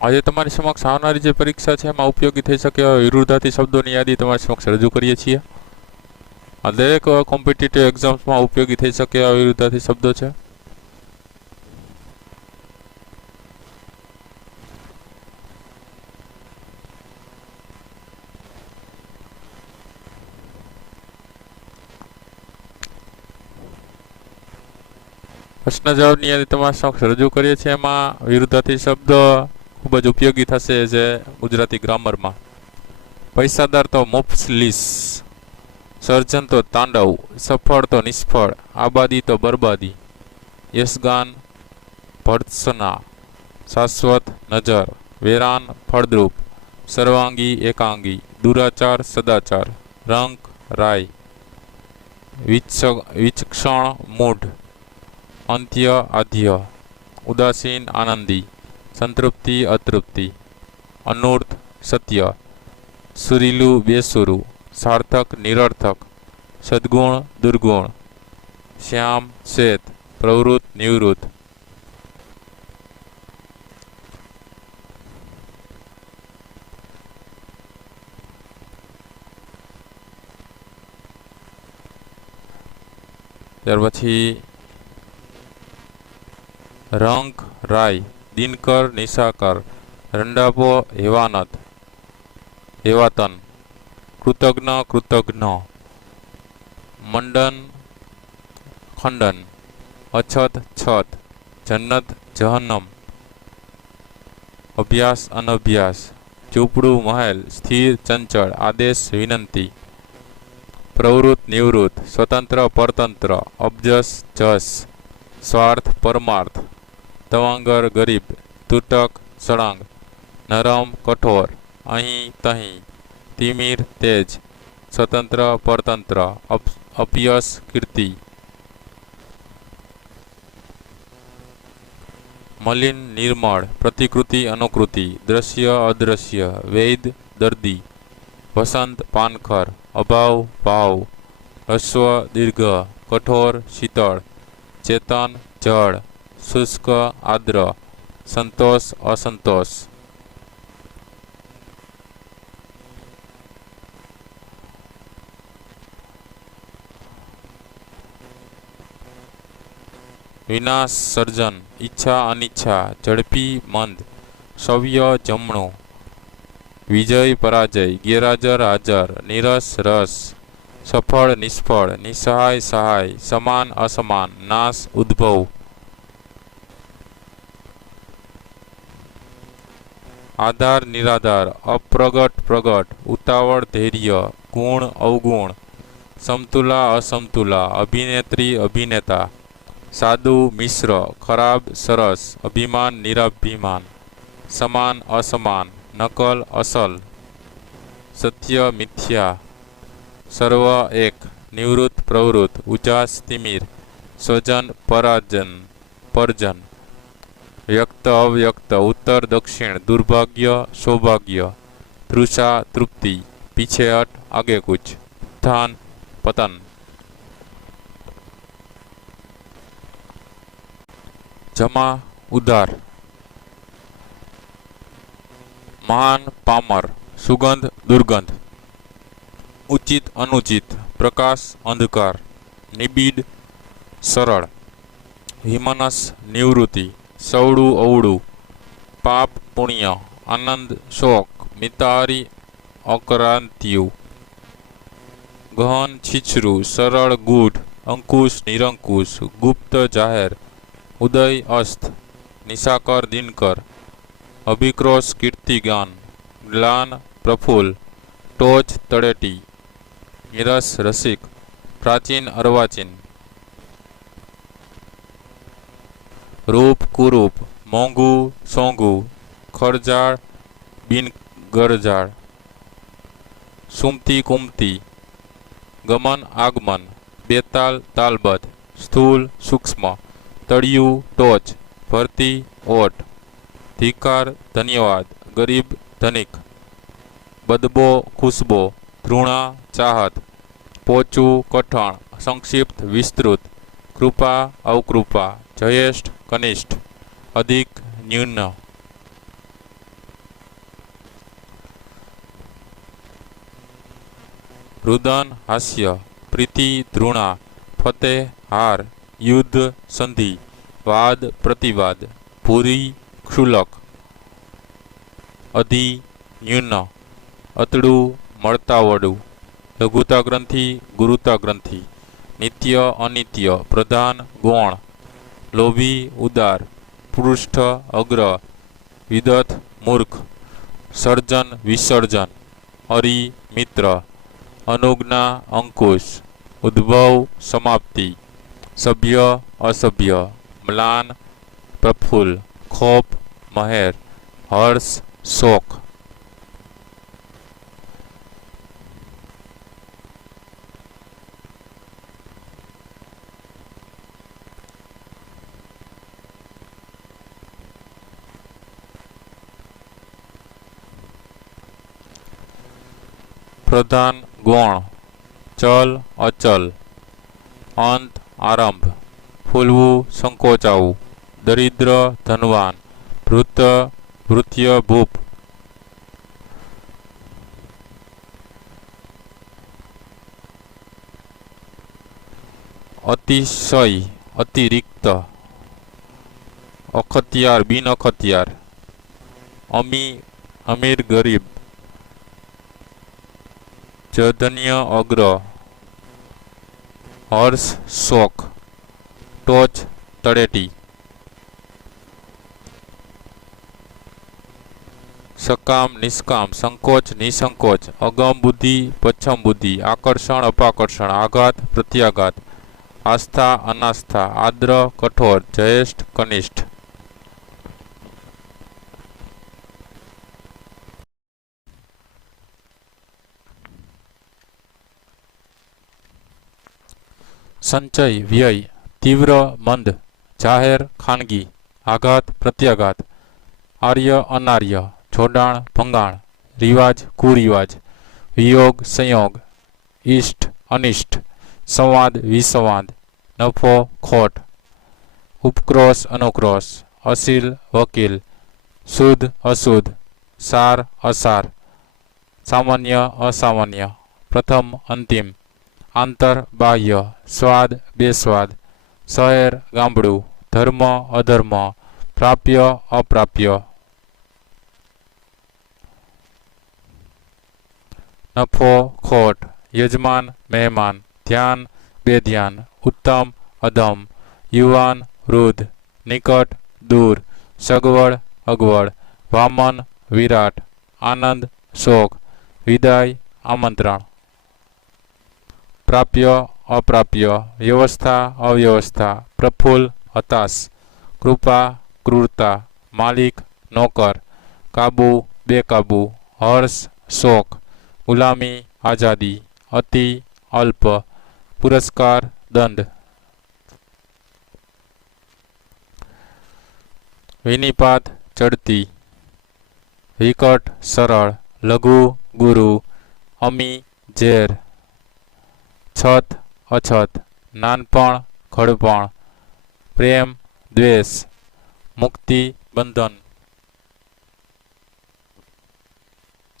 આજે તમારી સમક્ષ આવનારી જે પરીક્ષા છે એમાં ઉપયોગી થઈ શકે એવા વિરુદ્ધાર્થી શબ્દોની યાદી તમારી સમક્ષ રજૂ કરીએ છીએ। આ દરેક કોમ્પિટિટિવ એક્ઝામ્સમાં ઉપયોગી થઈ શકે એવા વિરુદ્ધાર્થી શબ્દો છે। પ્રશ્ન જવાબની યાદી તમારી સમક્ષ રજૂ કરીએ છીએ। એમાં વિરુદ્ધાર્થી શબ્દ ખૂબ જ ઉપયોગી થશે જે ગુજરાતી ગ્રામરમાં। પૈસાદાર તો મોફલીસ, સર્જન તો તાંડવ, સફળ તો નિષ્ફળ, આબાદી તો બરબાદી, યશગાન ભર્ત્સના, શાશ્વત નજર, વેરાન ફળદ્રુપ, સર્વાંગી એકાંગી, દુરાચાર સદાચાર, રંક રાય, વિચક્ષણ મૂઢ, અંત્ય આધ્ય, ઉદાસીન આનંદી, સંતૃપ્તિ અતૃપ્તિ, અનૂર્ધ સત્ય, સુરીલું બેસુરું, સાર્થક નિરર્થક, સદ્ગુણ દુર્ગુણ, શ્યામ શ્વેત, પ્રવૃત્ત નિવૃત્ત। ત્યાર પછી રંક રાય, દિનકર નિશાકર, રંડાપો હેવાનત હેવાતન, કૃતજ્ઞ કૃતજ્ઞ, મંડન ખંડન, અછત છત, જન્નત જહન્નમ, અભ્યાસ અનભ્યાસ, ઝૂંપડું મહેલ, સ્થિર ચંચળ, આદેશ વિનંતી, પ્રવૃત્ત નિવૃત્ત, સ્વતંત્ર પરતંત્ર, અબજસ જસ, સ્વાર્થ પરમાર્થ, તવાંગર ગરીબ, તૂટક સળંગ, નરમ કઠોર, અહીં તહીં, તિમિર તેજ, સ્વતંત્ર પરતંત્ર, અપયસ કીર્તિ, મલિન નિર્મળ, પ્રતિકૃતિ અનુકૃતિ, દ્રશ્ય અદ્રશ્ય, વૈદ દર્દી, વસંત પાનખર, અભાવ ભાવ, હસ્વ દીર્ઘ, કઠોર શીતળ, ચેતન જળ, શુષ્ક આદ્ર, સંતોષ અસંતોષ। વિનાશ સર્જન, ઈચ્છા અનિચ્છા, ઝડપી મંદ, સવ્ય જમણું, વિજય પરાજય, ગેરહાજર હાજર, નીરસ રસ, સફળ નિષ્ફળ, નિસહાય સહાય, સમાન અસમાન, નાશ ઉદ્ભવ, આધાર નિરાધાર, અપ્રગટ પ્રગટ, ઉતાવળ ધૈર્ય, ગુણ અવગુણ, સમતુલા અસમતુલા, અભિનેત્રી અભિનેતા, સાદું મિશ્ર, ખરાબ સરસ, અભિમાન નિરાભિમાન, સમાન અસમાન, નકલ અસલ, સત્ય મિથ્યા, સર્વ એક, નિવૃત્ત પ્રવૃત્ત, ઉજાસ તિમિર, સ્વજન પરાજન પરજન, વ્યક્ત અવ્યક્ત, ઉત્તર દક્ષિણ, દુર્ભાગ્ય સૌભાગ્ય, તૃષા તૃપ્તિ, પીછેહટ આગે કૂચ, ઉત્થાન પતન। જમા ઉદાર, મહાન પામર, સુગંધ દુર્ગંધ, ઉચિત અનુચિત, પ્રકાશ અંધકાર, નિબીડ સરળ, હિમનસ નિવૃત્તિ, સવડું અવળું, પાપ પુણ્ય, આનંદ શોક, મિતારી અકરાંતિયું, ગહન છીછરું, સરળ ગૂઢ, અંકુશ નિરંકુશ, ગુપ્ત જાહેર, ઉદય અસ્ત, નિશાકર દિનકર, અભિક્રોશ કીર્તિગાન, ગ્લાન પ્રફુલ્લ, ટોચ તળેટી, નિરસ રસિક, પ્રાચીન અર્વાચીન, રૂપ કુરૂપ, મોંઘું સોંઘું, ખરજાળ બિનગરજાળ, સુમતી કુમતી, ગમન આગમન, બેતાલ તાલબદ્ધ, સ્થૂલ સૂક્ષ્મ, તળિયું ટોચ, ભરતી ઓટ, ધિકાર ધન્યવાદ, ગરીબ ધનિક, બદબો ખુશ્બો, ધૃણા ચાહત, પોચું કઠણ, સંક્ષિપ્ત વિસ્તૃત, કૃપા અવકૃપા, જયેષ્ઠ કનિષ્ઠ, અધિક ન્યૂન। रुदन हास्य, प्रीति द्रोणा, फतेह हार, युद्ध संधि, वाद प्रतिवाद, भूरी क्षुलक, अधि न्यून, अतड़ू मळता वडू, लघुता ग्रंथि गुरुता ग्रंथि, नित्य अनित्य, प्रधान गौण, लोभी उदार, पृष्ठ अग्र, विदथ मूर्ख, सर्जन विसर्जन, हरि मित्र, अनुज्ञा अंकुश, उद्भव समाप्ति, सभ्य असभ्य, म्लान प्रफुल्ल, खोप महेर, हर्ष शोक। प्रधान गौण, चल अचल, अंत आरंभ, फूलवू संकोचावू, दरिद्र धनवान, भृत भृत्य भूप, अतिशय अतिरिक्त, अखत्यार बिन अखत्यार, अमीर गरीब, जधन्य अग्र, हर्ष शोक, टोच तड़ेटी, सकाम निष्काम, संकोच निसंकोच, अगम बुद्धि पच्छम बुद्धि, आकर्षण अपाकर्षण, आघात प्रत्याघात, आस्था अनास्था, आद्र कठोर, ज्येष्ठ कनिष्ठ। संचय व्यय, तीव्र मंद, जाहेर खानगी, आघात प्रत्याघात, आर्य अनार्य, जोडाण भंगाण, रिवाज कुरिवाज, वियोग संयोग, इष्ट अनिष्ट, संवाद विसंवाद, नफो खोट, उपक्रोश अनुक्रोश, असील वकील, शुद्ध अशुद्ध, सार असार, सामान्य असामान्य, प्रथम अंतिम, आंतर बाह्य, स्वाद बेस्वाद, शहर गामडू, धर्म अधर्म, प्राप्य अप्राप्य, नफो खोट, यजमान मेहमान, ध्यान बेध्यान, उत्तम अधम, युवान वृद्ध, निकट दूर, सगवड़ अगवड़, वामन विराट, आनंद शोक, विदाय आमंत्रण, प्राप्य अप्राप्य, व्यवस्था अव्यवस्था, प्रफुल्ल हताश, कृपा क्रूरता, मालिक नौकर, काबू बेकाबू, हर्ष शोक, गुलामी आजादी, अति अल्प, पुरस्कार दंड। विनिपात चढ़ती, विकट सरल, लघु गुरु, अमी झेर, छत अछत, नानपण घड़पण, प्रेम द्वेष, मुक्ति बंधन,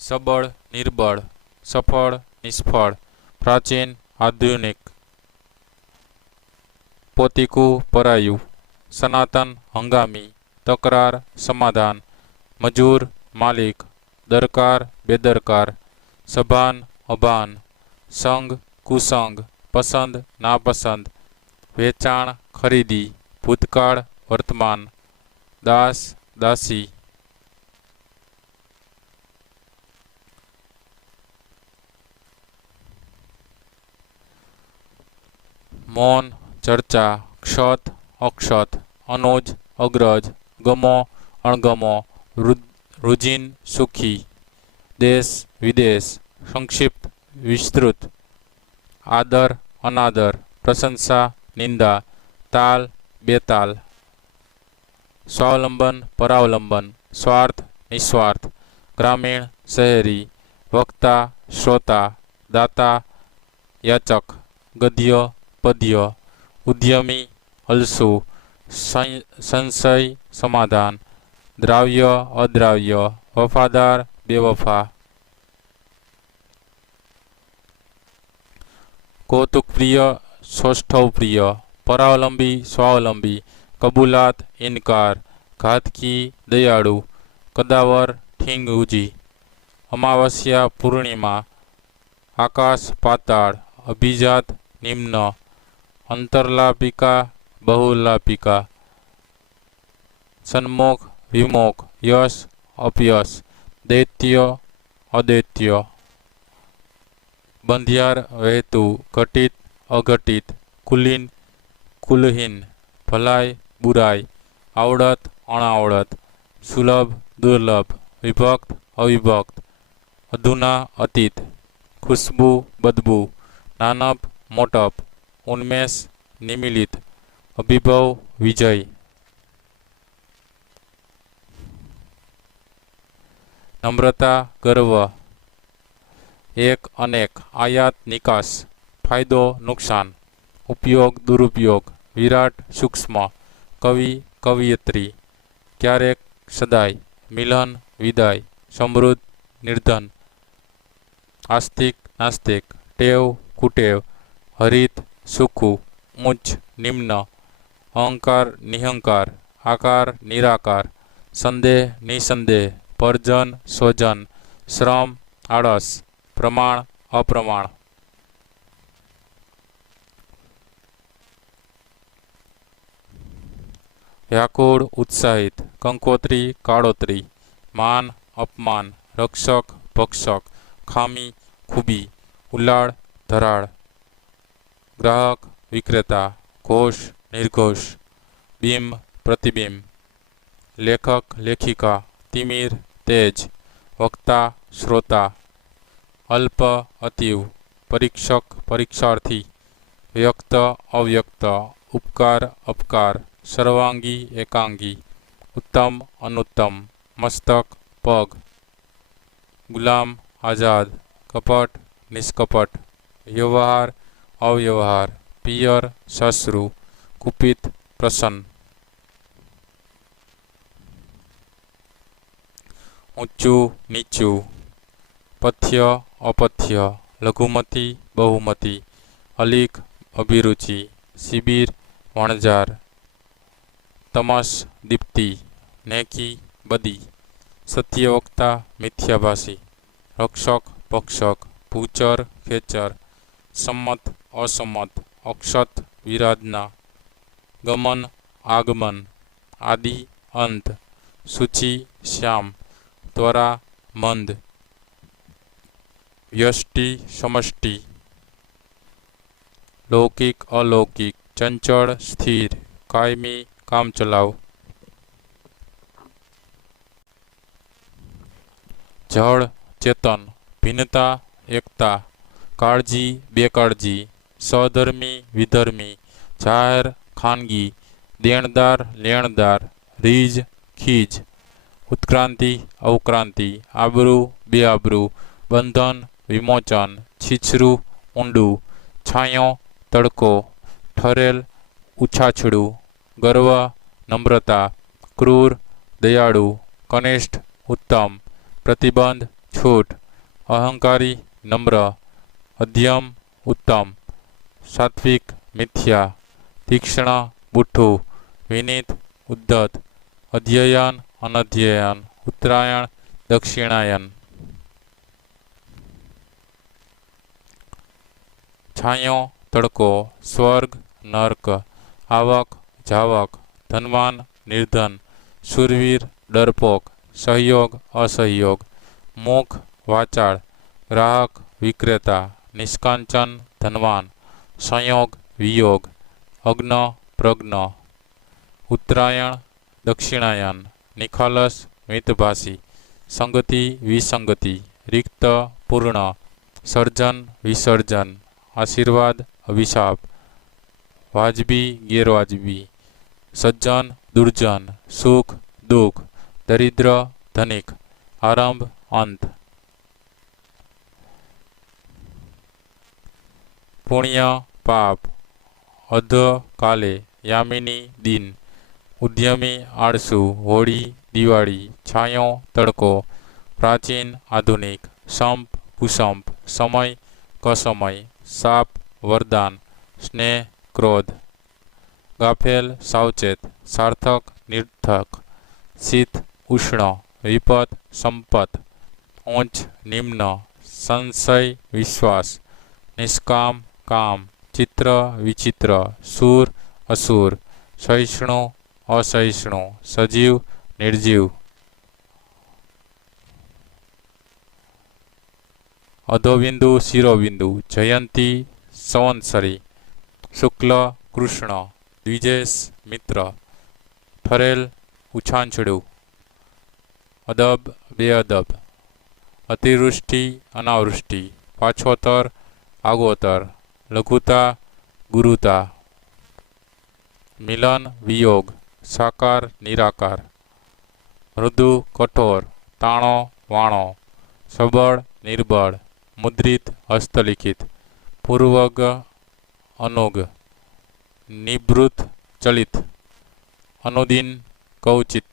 सबल निर्बल, सफल निष्फल, प्राचीन आधुनिक, पोतीकू परायु, सनातन हंगामी, तकरार समाधान, मजूर मालिक, दरकार बेदरकार, सभान अभान, संग कुसंग, पसंद नापसंद, वेचाण खरीदी, भूतकाळ वर्तमान, दास दासी, मौन चर्चा, क्षत अक्षत, अनुज अग्रज, गमो अणगमो, रुजिन सुखी, देश विदेश, संक्षिप्त विस्तृत, आदर अनादर, प्रशंसा निंदा, ताल बेताल, स्वावलंबन परावलंबन, स्वार्थ निस्वार्थ, ग्रामीण शहरी, वक्ता श्रोता, दाता याचक, गद्य पद्य, उद्यमी अलसु, संशय समाधान, द्राव्य अद्राव्य, वफादार बेवफा, कौतुक प्रिय सौष्ठव प्रिय, परावलंबी स्वावलंबी, कबूलात इनकार, घातकी दयाळु, कदावर ठींग उजी, अमावस्या पूर्णिमा, आकाश पाताळ, अभिजात निम्न, अंतरलापिका बहुलापिका, सन्मुख विमुख, यश अपयश, दैत्य अदैत्य, બંધિયાર વહેતું, ઘટિત અઘટિત, કુલીન કુલહીન, ભલાઈ બુરાઈ, આવડત અણાવડત, સુલભ દુર્લભ, વિભક્ત અવિભક્ત, અધુના અતીત, ખુશ્બુ બદબુ, નાનપ મોટપ, ઉન્મેષ નિમિલિત, અભિભવ વિજય. નમ્રતા ગર્વ, एक अनेक, आयात निकास, फायदो नुकसान, उपयोग दुरुपयोग, विराट सूक्ष्म, कवि कवियत्री, क्यारेक सदाय, मिलन विदाय, समृद्ध निर्धन, आस्तिक नास्तिक, टेव कुटेव, हरित सुखु, उच्च निम्न, अहंकार निहंकार, आकार निराकार, संदेह निसंदेह, परजन स्वजन, श्रम आळस, प्रमाण अप्रमाण. व्याकुळ उत्साहित, कंकोत्री काळोतरी, मान अपमान, रक्षक भक्षक, खामी खूबी, उलाळ धराळ, ग्राहक विक्रेता, घोष निर्घोष, बिंब प्रतिबिंब, लेखक लेखिका, तिमिर तेज, वक्ता श्रोता, अल्प अतीव, परीक्षक परीक्षार्थी, व्यक्त अव्यक्त, उपकार अपकार, सर्वांगी एकांगी, उत्तम अनुत्तम, मस्तक पग, गुलाम आजाद, कपट निष्कपट, व्यवहार अव्यवहार, पियर शश्रु, कुपित प्रसन्न. ऊंचू नीचू, पथ्य अपथ्य, लघुमती बहुमती, अलीक अभिरुचि, शिबिर वणजार, तमस दीप्ति, नेकी बदी, सत्यवक्ता मिथ्याभाषी, रक्षक पक्षक, पूचर खेचर, सम्मत असम्मत, अक्षत विराधना, गमन आगमन, आदि अंत, सूचि श्याम, त्वरा मंद, व्यष्टि समष्टि, लौकिक अलौकिक, चंचल स्थिर, कायमी काम चलाव. जड़ चेतन, भिन्नता एकता, काळजी बेकाळजी, सधर्मी विधर्मी, जाहिर खानगी, देणदार लेणदार, रीज खीज, उत्क्रांति अवक्रांति, आबरू बेआबरू, बंधन विमोचन, छीछरू ऊंडू, छायो तड़को, ठरेल उछाछड़ू, गर्व नम्रता, क्रूर दयाळु, कनिष्ठ उत्तम, प्रतिबंध छूट, अहंकारी नम्र, अध्यम उत्तम, सात्विक मिथ्या, तीक्ष्ण बुठ्ठू, विनीत उद्धत, अध्ययन अनध्ययन, उत्तरायण दक्षिणायन. छायो तड़को, स्वर्ग नर्क, आवक जावक, धनवान निर्धन, शूरवीर डरपोक, सहयोग असहयोग, मुख वाचाळ, ग्राहक विक्रेता, निष्कांचन धनवान, संयोग वियोग, अग्न प्रज्ञ, उत्तरायण दक्षिणायन, निखालस मितभाषी, संगति विसंगति, रिक्त पूर्ण, सर्जन विसर्जन, आशीर्वाद अभिशाप, वाजबी गैरवाजबी, सज्जन दुर्जन, सुख दुख, दरिद्र धनिक, आरंभ अंत. पुण्य पाप, अध काले, यामिनी दिन, उद्यमी आळसू, होळी दिवाળી, छायो तड़को, प्राचीन आधुनिक, संप कुसंप, समय कसमय, साप વરદાન, સ્નેહ ક્રોધ, ગાફેલ સાવચેત, સાર્થક નિર્થક, શીત ઉષ્ણ, વિપત સંપત, ઊંચ નિમ્ન, સંશય વિશ્વાસ, નિષ્કામ કામ, ચિત્ર વિચિત્ર, શૂર અસુર, સહિષ્ણુ અસહિષ્ણુ, સજીવ નિર્જીવ, અધોબિંદુ શિરોબિંદુ, જયંતી સંવત્સરી, શુક્લ કૃષ્ણ, દ્વિજેશ મિત્ર, ઠરેલ ઉછાંછડું, અદબ બેઅદબ, અતિવૃષ્ટિ અનાવૃષ્ટિ, પાછોતર આગોતર, લઘુતા ગુરુતા, મિલન વિયોગ, સાકાર નિરાકાર, મૃદુ કઠોર, તાણો વાણો, સબળ નિર્બળ, મુદ્રિત હસ્તલિખિત, પૂર્વગ અનુગ, નિવૃત્ત ચલિત, અનુદીન કવચિત,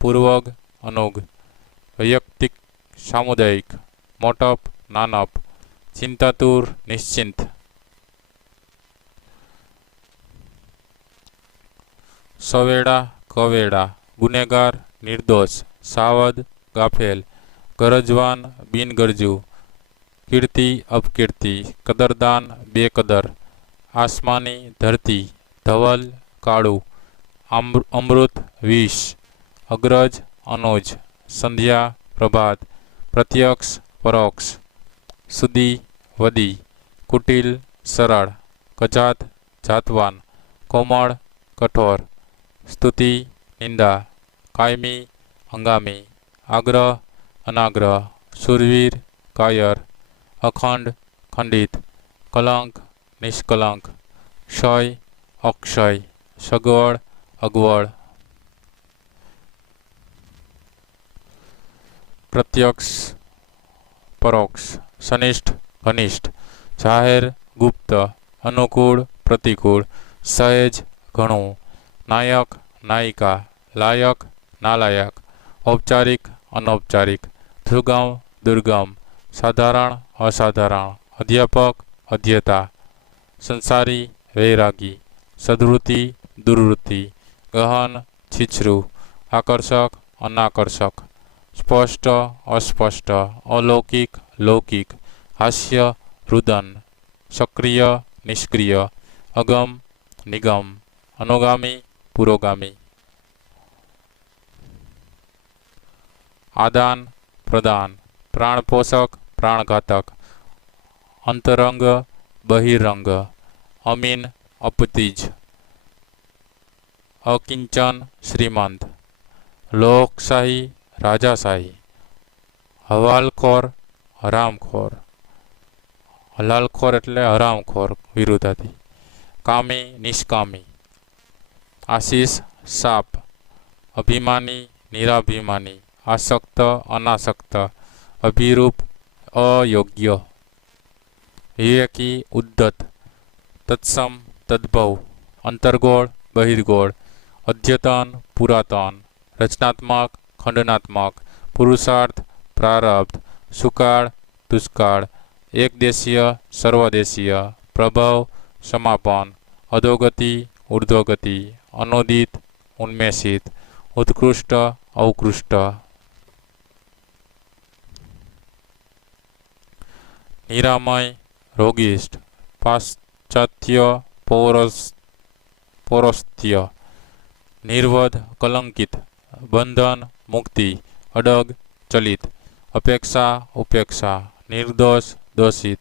પૂર્વગ અનુગ, વૈયક્તિક સામુદાયિક, મોટપ નાનપ, ચિંતાતુર નિશ્ચિંત, સવેડા કવેડા, ગુનેગાર નિર્દોષ, સાવધ ગાફેલ, ગરજવાન બિનગરજુ, કીર્તિ અપકીર્તિ, કદરદાન બેકદર, આસમાની ધરતી, ધવલ કાળું, અમૃત વિષ, અગ્રજ અનુજ, સંધ્યા પ્રભાત, પ્રત્યક્ષ પરોક્ષ, સુદી વદી, કુટિલ સરળ, કજાત જાતવાન, કોમળ કઠોર, સ્તુતિ નિંદા, કાયમી હંગામી, આગ્રહ અનાગ્રહ, શૂરવીર કાયર, અખંડ ખંડિત, કલંક નિષ્કલંક, ક્ષય અક્ષય, સગવડ અગવડ, પ્રત્યક્ષ પરોક્ષ, સનિષ્ઠ ઘનિષ્ઠ, જાહેર ગુપ્ત, અનુકૂળ પ્રતિકૂળ, સહેજ ઘણું, નાયક નાયિકા, લાયક નાલાયક, ઔપચારિક અનૌપચારિક, દુર્ગમ દુર્ગમ, સાધારણ અસાધારણ, અધ્યાપક અધ્યતા, સંસારી વૈરાગી, સદવૃત્તિ દુર્વૃત્તિ, ગહન છીછરું, આકર્ષક અનાકર્ષક, સ્પષ્ટ અસ્પષ્ટ, અલૌકિક લૌકિક, હાસ્ય રુદન, સક્રિય નિષ્ક્રિય, અગમ નિગમ, અનુગામી પુરોગામી, આદાન પ્રદાન, પ્રાણપોષક પ્રાણઘાતક, અંતરંગ બહિરંગ, અમીન અપતીજ, અકિંચન શ્રીમંત, લોકશાહી રાજાશાહી, હવાલખોર હરામખોર, હલાલખોર એટલે હરામખોર વિરુદ્ધાથી, કામી નિષ્કામી, આશીષ સાપ, અભિમાની નિરાભિમાની, આસક્ત અનાસક્ત, અભિરૂપ અયોગ્ય, વિવેકી ઉદ્ધત, તત્સમ તદ્ભવ, અંતર્ગોળ બહિર્ગોળ, અદ્યતન પુરાતન, રચનાત્મક ખંડનાત્મક, પુરુષાર્થ પ્રારબ્ધ, સુકાળ દુષ્કાળ, એકદેશીય સર્વદેશીય, પ્રભવ સમાપન, અધોગતિ ઉર્ધ્વગતિ, અનોદિત ઉન્મેષિત, ઉત્કૃષ્ટ અવકૃષ્ટ, નિરામય રોગિષ્ઠ, પાશ્ચાત્ય પૌરસ્ત્ય, નિર્વધ કલંકિત, બંધન મુક્તિ, અડગ ચલિત, અપેક્ષા ઉપેક્ષા, નિર્દોષ દોષિત,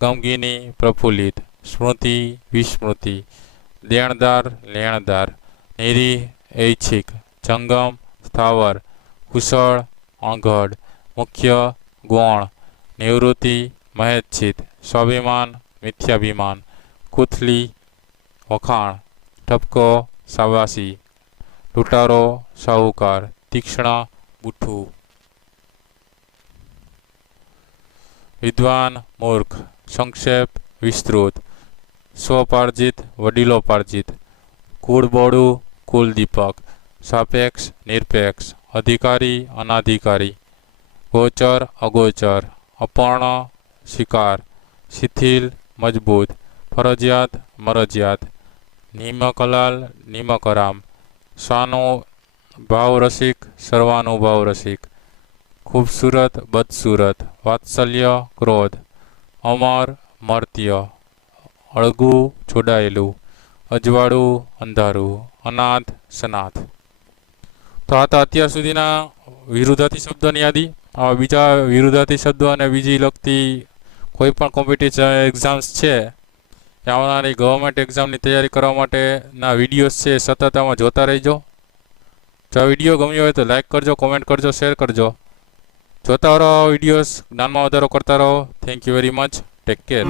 ગમગીની પ્રફુલ્લિત, સ્મૃતિ વિસ્મૃતિ, દેણદાર લેણદાર, નિરીહ ઐચ્છિક, જંગમ સ્થાવર, કુશળ અણઘડ, મુખ્ય ગૌણ, નિવૃત્તિ મહેચ્છિત, સ્વાભિમાન મિથ્યાભિમાન, કુથલી વખાણ, ઠપકો સાવાસી, લૂંટારો સાહુકાર, તીક્ષ્ણ બુઠ્ઠું, વિદ્વાન મૂર્ખ, સંક્ષેપ વિસ્તૃત, સ્વપાર્જિત વડીલોપાર્જિત, કુળબોળું કુલદીપક, સાપેક્ષ નિરપેક્ષ, અધિકારી અનાધિકારી, ગોચર અગોચર, અપર્ણ શિકાર, શિથિલ મજબૂત, ફરજિયાત મરજિયાત, નિમક હલાલ નિમક હરામ, શાનો ભાવ રસિક સર્વાનુભાવ રસિક, ખૂબસૂરત બદસૂરત, વાત્સલ્ય ક્રોધ, અમર મર્ત્ય, અળગું જોડાયેલું, અજવાળું અંધારું, અનાથ સનાથ. તો આ તો અત્યાર સુધીના વિરુદ્ધાર્થી શબ્દોની યાદી. આવા બીજા વિરુદ્ધાર્થી શબ્દો અને બીજી લગતી કોઈ પણ કોમ્પિટિટિવ એક્ઝામ્સ છે કે આવનારી ગવર્મેન્ટ એક્ઝામની તૈયારી કરવા માટેના વિડીયોઝ છે સતત આમાં જોતા રહેજો. જો આ વિડીયો ગમ્યો હોય તો લાઈક કરજો, કોમેન્ટ કરજો, શેર કરજો. જોતા રહો વિડીયોઝ, જ્ઞાનમાં વધારો કરતા રહો. Thank you very much. Take care.